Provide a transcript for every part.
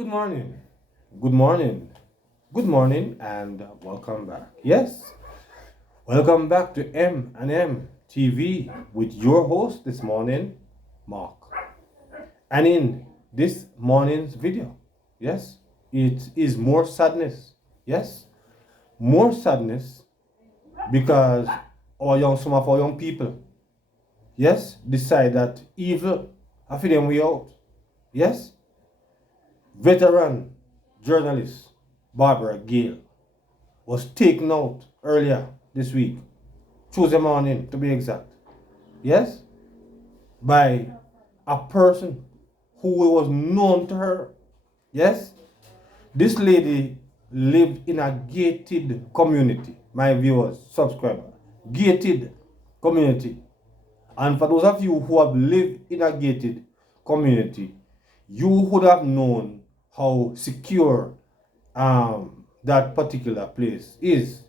Good morning, good morning, good morning, and welcome back. Yes, welcome back to M&M TV with your host this morning, Mark. And in this morning's video, yes, it is more sadness. Yes, more sadness because some of our young people, yes, decide that evil have them way out. Yes, veteran journalist Barbara Gayle was taken out earlier this week, Tuesday morning to be exact. Yes, by a person who was known to her. Yes, this lady lived in a gated community. My viewers, subscribers, gated community. And for those of you who have lived in a gated community, you would have known how secure that particular place is.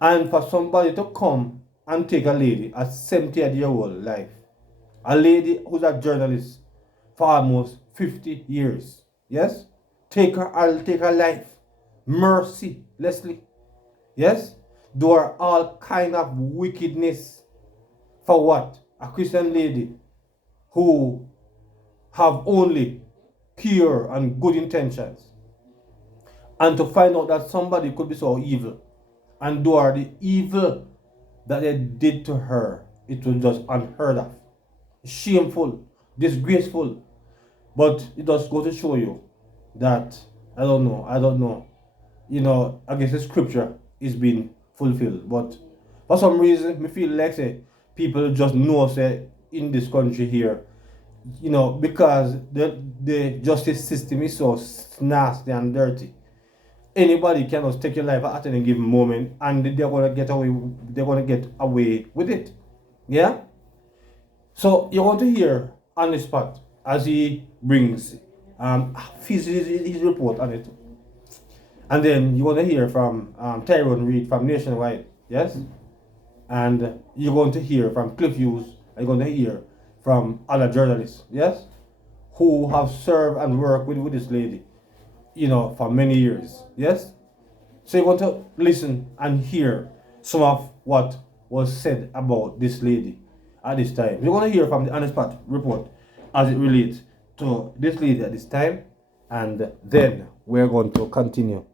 And for somebody to come and take a lady at 70-year-old life, a lady who's a journalist for almost 50 years, yes, I'll take her life, mercy, Leslie, yes, do her all kind of wickedness for what? A Christian lady who have only pure and good intentions, and to find out that somebody could be so evil and do her the evil that they did to her, it was just unheard of, shameful, disgraceful. But it does go to show you that I don't know. I guess the scripture is being fulfilled. But for some reason, me feel like say people just know say in this country here, because the justice system is so nasty and dirty. Anybody can just take your life at any given moment, and they're gonna get away. They're gonna get away with it. Yeah. So you want to hear on the spot as he brings his report on it, and then you want to hear from Tyrone Reed from Nationwide. Yes, and you're going to hear from Cliff Hughes. You're going to hear from other journalists. Yes, who have served and worked with this lady, for many years. Yes? So you want to listen and hear some of what was said about this lady at this time. You're going to hear from the honest part report as it relates to this lady at this time, and then we're going to continue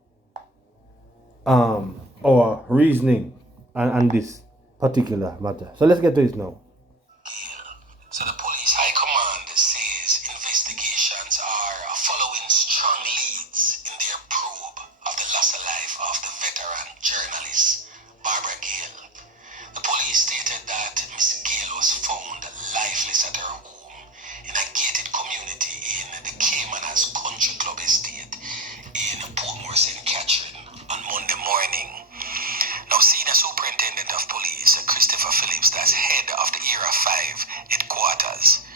our reasoning and this particular matter. So let's get to this now. So the police high command says investigations are following strong leads in their probe of the loss of life of the veteran journalist Barbara Gayle. The police stated that Miss Gayle was found lifeless at her home in a gated community in the Caymanas Country Club Estate in Portmore, St. Catherine on Monday morning. Now, Senior Superintendent of Police Christopher Phillips, that's head of the Era 5 headquarters,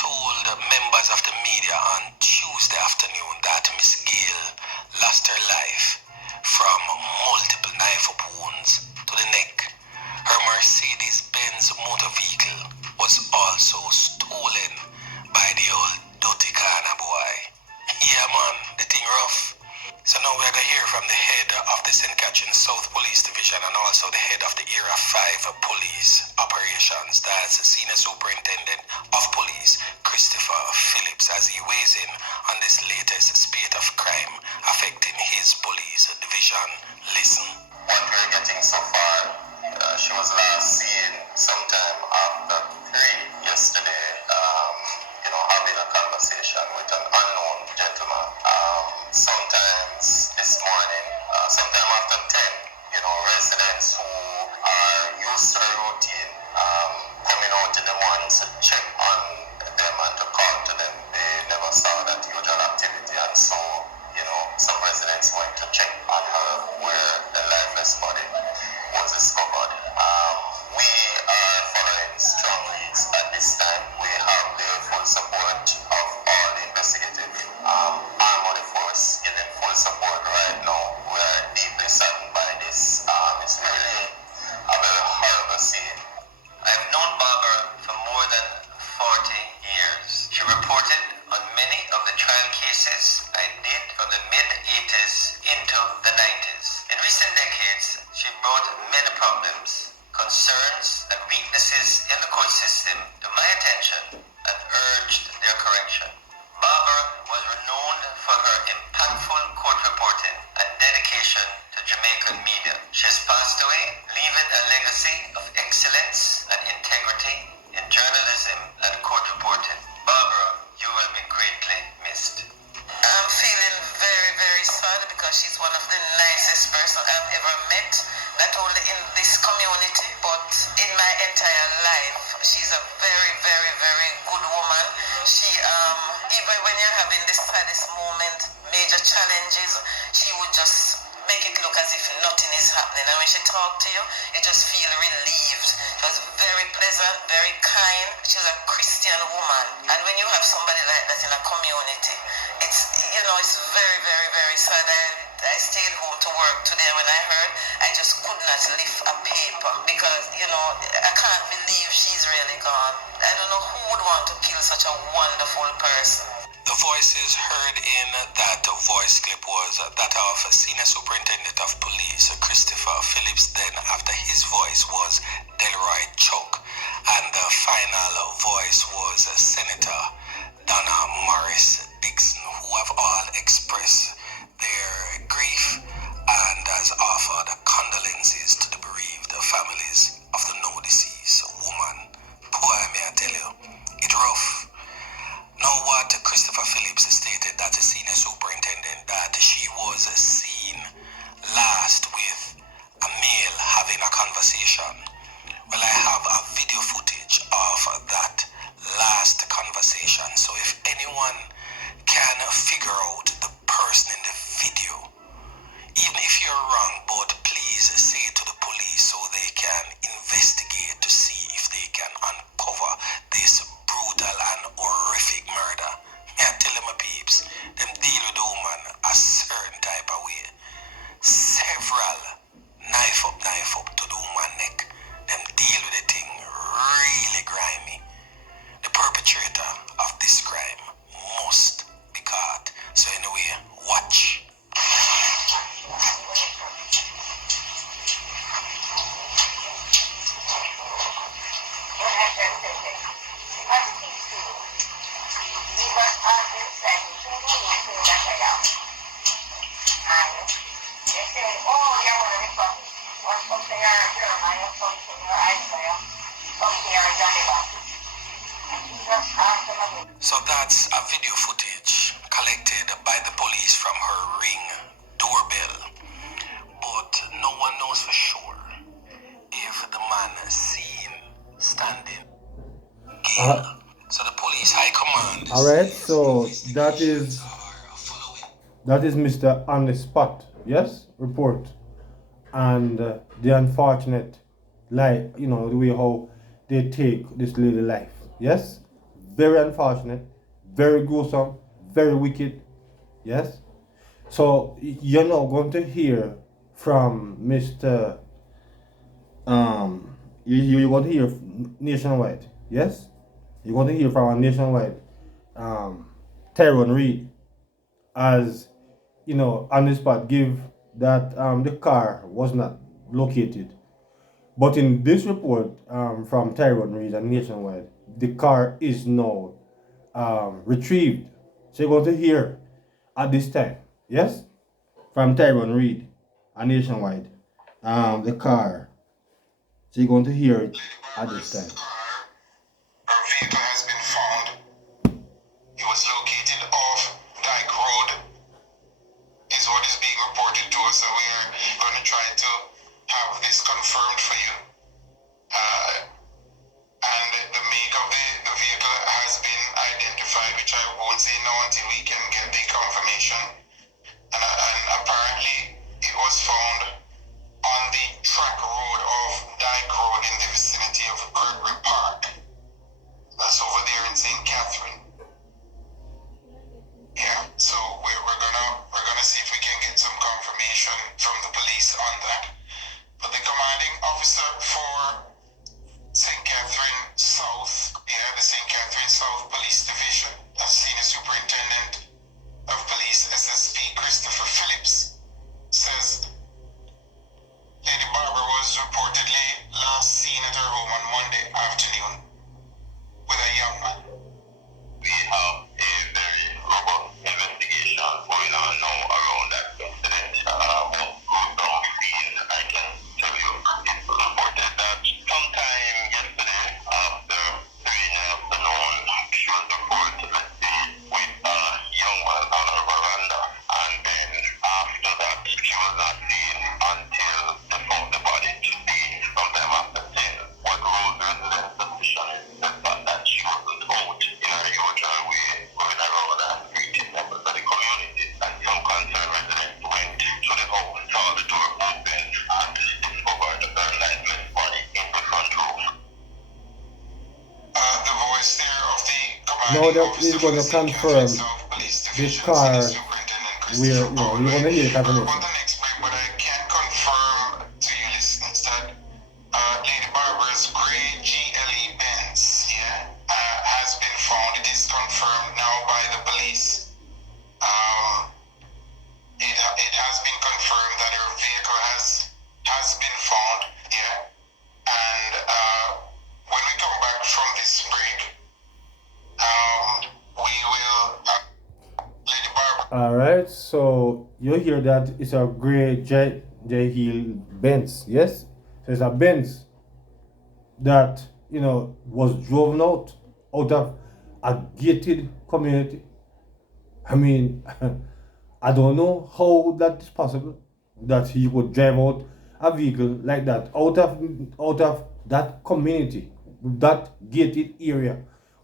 told members of the media on Tuesday afternoon that Miss Gayle lost her life from multiple knife-up wounds to the neck. Her Mercedes-Benz motor vehicle was also stolen by the old dirty kind of boy. Yeah, man, the thing rough. So now we're going to hear from the head of the St. Catherine South Police Division and also the head of the Era 5 Police Operations. That's Senior Superintendent of Police Christopher Phillips as he weighs in on this latest spate of crime affecting his police division. Listen. What we're getting so far, she was last seen sometime after 3 yesterday, having a conversation with an unknown gentleman. Sometimes this morning, sometime after 10, residents who are used to a routine, coming out in the morning to check on them and to call to them, they never saw that usual activity, and so, some residents went to check on her where the lifeless body was discovered. We are following strong leads at this time. We have the full support of all the investigative arm of the force giving full support right now. We are deeply saddened by this. It's really a very horrible scene. I've known Barbara for more than impactful court reporting and dedication to Jamaican media. She has passed away, leaving a legacy of excellence and integrity in journalism and court reporting. Barbara, you will be greatly missed. I'm feeling very, very sad because she's one of the nicest person I've ever met, not only in this community, but in my entire life. She's a very, very, very good woman. She, even when you're having the saddest moment, major challenges, she would just make it look as if nothing is happening. And when she talked to you, you just feel relieved. She was very pleasant, very kind. She was a Christian woman. And when you have somebody like that in a community, it's very, very, very sad. I stayed home to work today. When I heard, I just could not lift a paper because, I can't believe she's really gone. I don't know who would want to kill such a wonderful person. The voices heard in that voice clip was that of Senior Superintendent of Police Christopher Phillips. Then after his voice was Delroy Choke, and the final voice was Senator Donna Morris Dixon, who have all expressed their grief and has offered condolences to the bereaved families of the now deceased woman. Poor, may I tell you, it's rough. Now what Christopher Phillips stated, that the senior superintendent, that she was seen last with a male having a conversation. Well, I have a video footage of that last conversation. So if anyone can figure out the person in the video, even if you're wrong, but please say it to the police so they can investigate to see if they can uncover this brutal and horrific murder. Yeah, tell them, my peeps, them deal with the woman a certain type of way. Several knife up to the woman neck. Them deal with the thing really grimy. The perpetrator of this crime must be caught. So anyway, watch. So that's a video footage collected by the police from her Ring doorbell. But no one knows for sure if the man seen standing Gayle. So the police high command. Alright, so that is Mr. On the Spot, yes, report. And the unfortunate, the way how they take this little life, yes, very unfortunate, very gruesome, very wicked, yes. So you're now going to hear from Mr. You're going to hear nationwide, yes. You're going to hear from our nationwide, Tyrone Reed, as on the spot, give that the car was not located. But in this report from Tyrone Reed and Nationwide, the car is now retrieved. So you're going to hear at this time, yes, from Tyrone Reed and Nationwide, the car. So you're going to hear it at this time. Her vehicle has been found. It was located off Dyke Road, is what is being reported to us. So we are going to try to have this confirmed for you. And the make of the vehicle has been identified, which I won't say now until we can get the confirmation. And apparently it was found on the track road of Dyke Road in the vicinity of Gregory Park. now commanding that he's officer for going the to St. Catharines confirm South Police the Division, Senior car Superintendent where, Christopher you're going Baldwin. to hear the We're about confirmation. the next break, but I can confirm to you listeners that Lady Barbara's gray GLE Benz, has been found. It is confirmed now by the police. It has been confirmed that her vehicle has been found, and when we come back from this break, we will Lady Barbara. All right, so you hear that it's a gray J heel Benz, yes? So it's a Benz that was driven out of a gated community. I mean, I don't know how that is possible that he would drive out a vehicle like that out of that community, that gated area,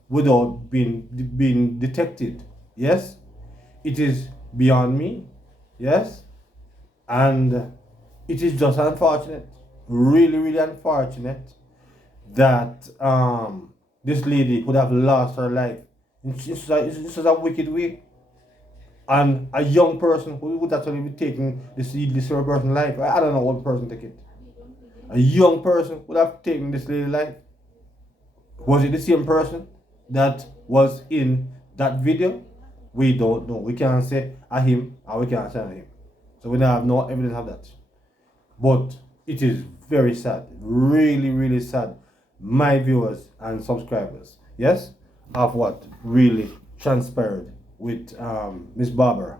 without being detected. Yes, it is beyond me. Yes, and it is just unfortunate, really, really unfortunate that this lady could have lost her life. It's just a wicked way. And a young person who would actually be taking this person's life. I don't know what person take it. A young person would have taken this lady's life. Was it the same person that was in that video? We don't know. We can't say a him or we can't say a him. So we don't have no evidence of that. But it is very sad, really, really sad, my viewers and subscribers, yes, of what really transpired with Miss Barbara.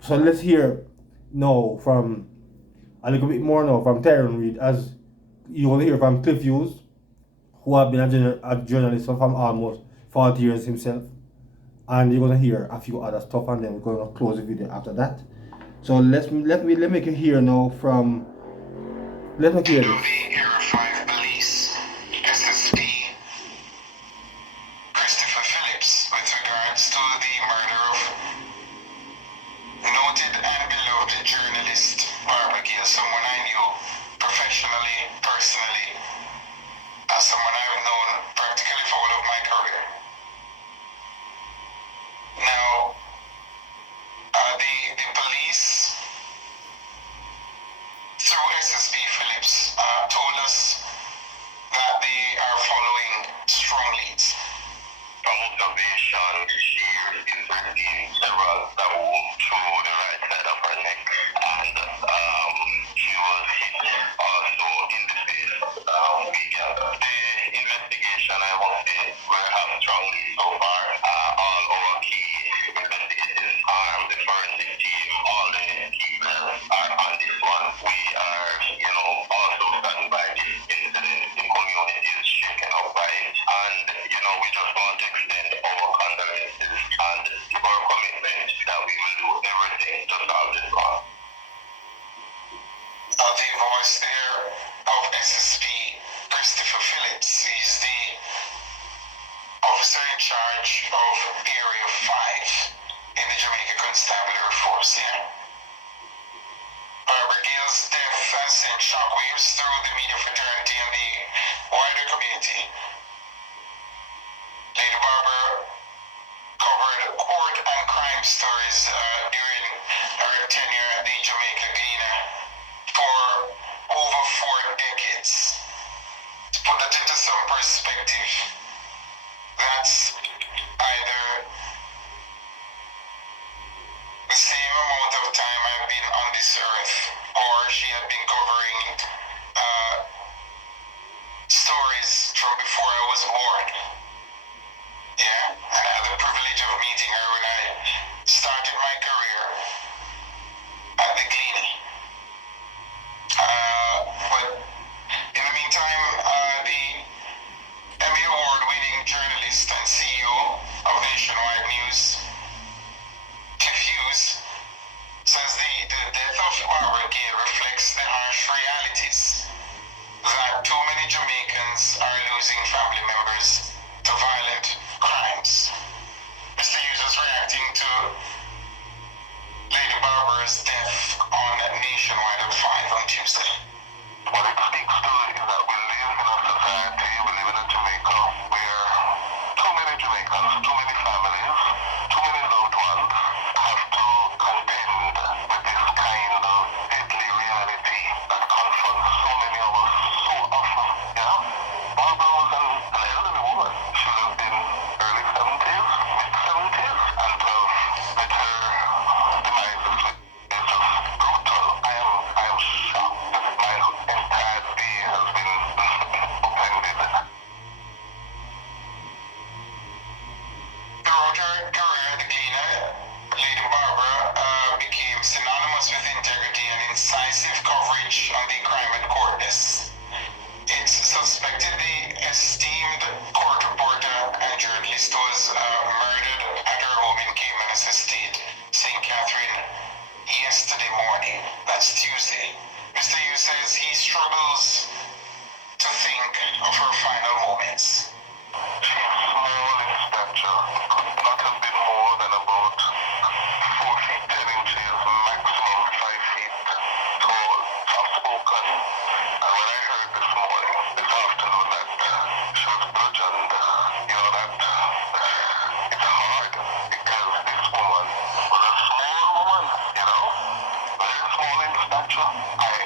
So let's hear now from a little bit more now from Tyron Reed, as you will hear from Cliff Hughes, who have been a journalist for from almost 40 years himself. And you're gonna hear a few other stuff, and then we're gonna close the video after that. So let me hear now from. Let me hear this. The Area 5 Police, SSP Christopher Phillips, with regards to the murder of noted and beloved journalist Barbara Gayle, someone I knew professionally, personally, as someone I've known practically for all of my career. Now, the police, through SSP Phillips, told us that they are following strong leads. From observation, she is receiving several wounds through the right side of her neck, and she was hit also in the face. The investigation, I must say, we have strong leads so far. All our key investigators are the forensic team, all the key players are on this one. We are, also standing by this incident. The community is shaken up by it, and we just want to extend our condolences and our commitment that we will do everything to solve this one. The voice there of SSP Christopher Phillips is the officer in charge of Area 5 in the Jamaica Constabulary Force, Barbara Gayle's death has sent shockwaves through the media fraternity and the wider community. Lady Barbara covered court and crime stories during her tenure at the Jamaica Gleaner for over 4 decades. To put that into some perspective, that's either the same amount of time I've been on this earth, or she had been covering struggles to think of her final moments. She is small in stature, could not have been more than about 4 feet 10 inches, maximum 5 feet tall, soft-spoken. And when I heard this morning, this afternoon, that she was bludgeoned, you know, that it's hard because this woman was a small woman, you know, very small in stature. I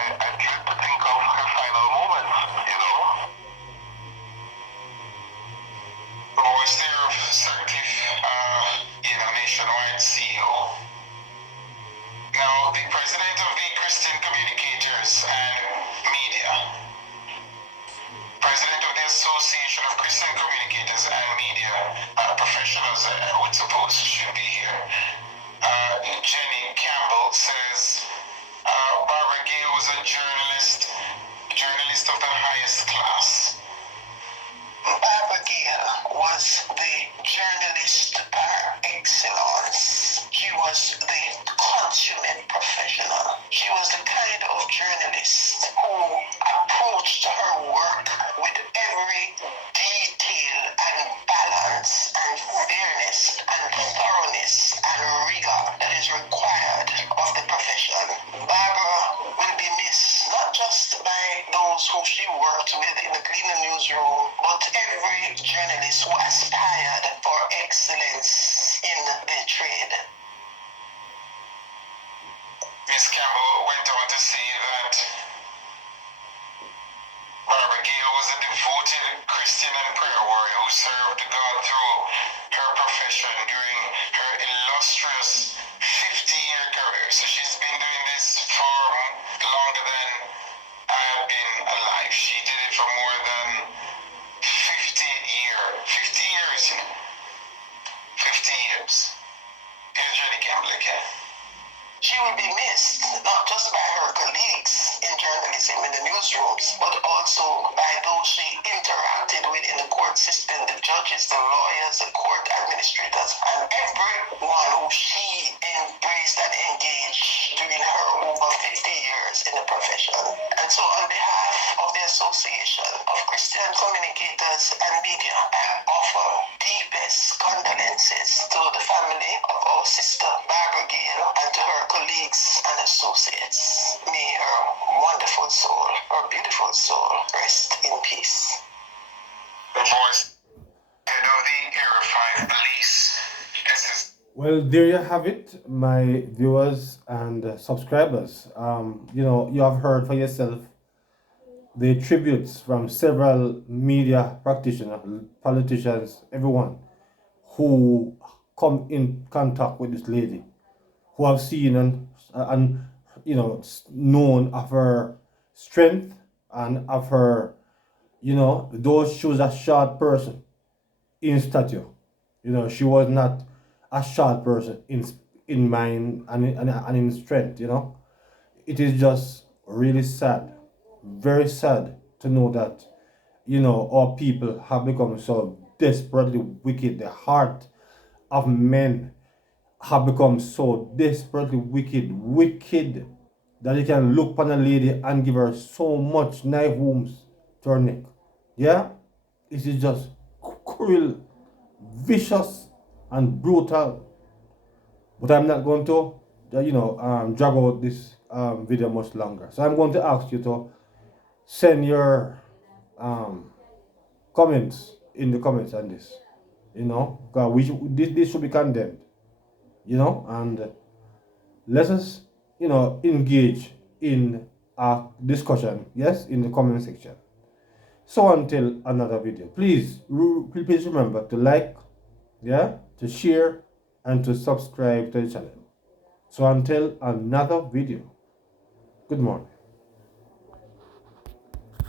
dread to think of her final moments, you know. Was there certainly a nationwide CEO. Now, the president of the Christian Communicators and Media, president of the Association of Christian Communicators and Media Professionals, I would suppose should be here, Jenny Campbell says Barbara Gayle was a journalist of the highest class. Barbara Gayle was the journalist par excellence. She was the consummate professional. She was the kind of journalist who approached her work with every detail and balance and fairness and thoroughness and rigor that is required of the profession. Barbara will be missed not just by those who she worked with in the cleaning newsroom, but every journalist who aspired for excellence in the trade. Ms. Campbell went on to say that Barbara Gayle was a devoted Christian and prayer warrior who served God through her profession during her illustrious 50-year career. So she's been doing this for longer than I have been alive. She did it for more than 50 years, you know. 50 years. Here's Jenny Campbell again. She will be missed not just by her colleagues in journalism in the newsrooms, but also by those she interacted with in the court system, the judges, the lawyers, the court administrators, and everyone who she embraced and engaged during her over 50 years in the profession. And so on behalf of the Association of Christian Communicators and Media, I offer deepest condolences to the family of our sister Barbara Gayle and to her colleagues and associates. May her wonderful soul, her beautiful soul, rest in peace. The voice head of the Area 5 Police. Well, there you have it, my viewers and subscribers. You have heard for yourself the tributes from several media practitioners, politicians, everyone who come in contact with this lady, who have seen and known of her strength and of her, though she was a short person in stature, she was not a short person in mind and in strength. It is just really sad, very sad to know that our people have become so desperately wicked. The heart of men have become so desperately wicked that you can look upon a lady and give her so much knife wounds to her neck. Yeah, it is just cruel, vicious, and brutal. But I'm not going to, drag out this video much longer. So I'm going to ask you to send your comments in the comments on this. Because this should be condemned. And let us, engage in a discussion, yes, in the comment section. So until another video, please remember to like, yeah, to share, and to subscribe to the channel. So until another video, good morning.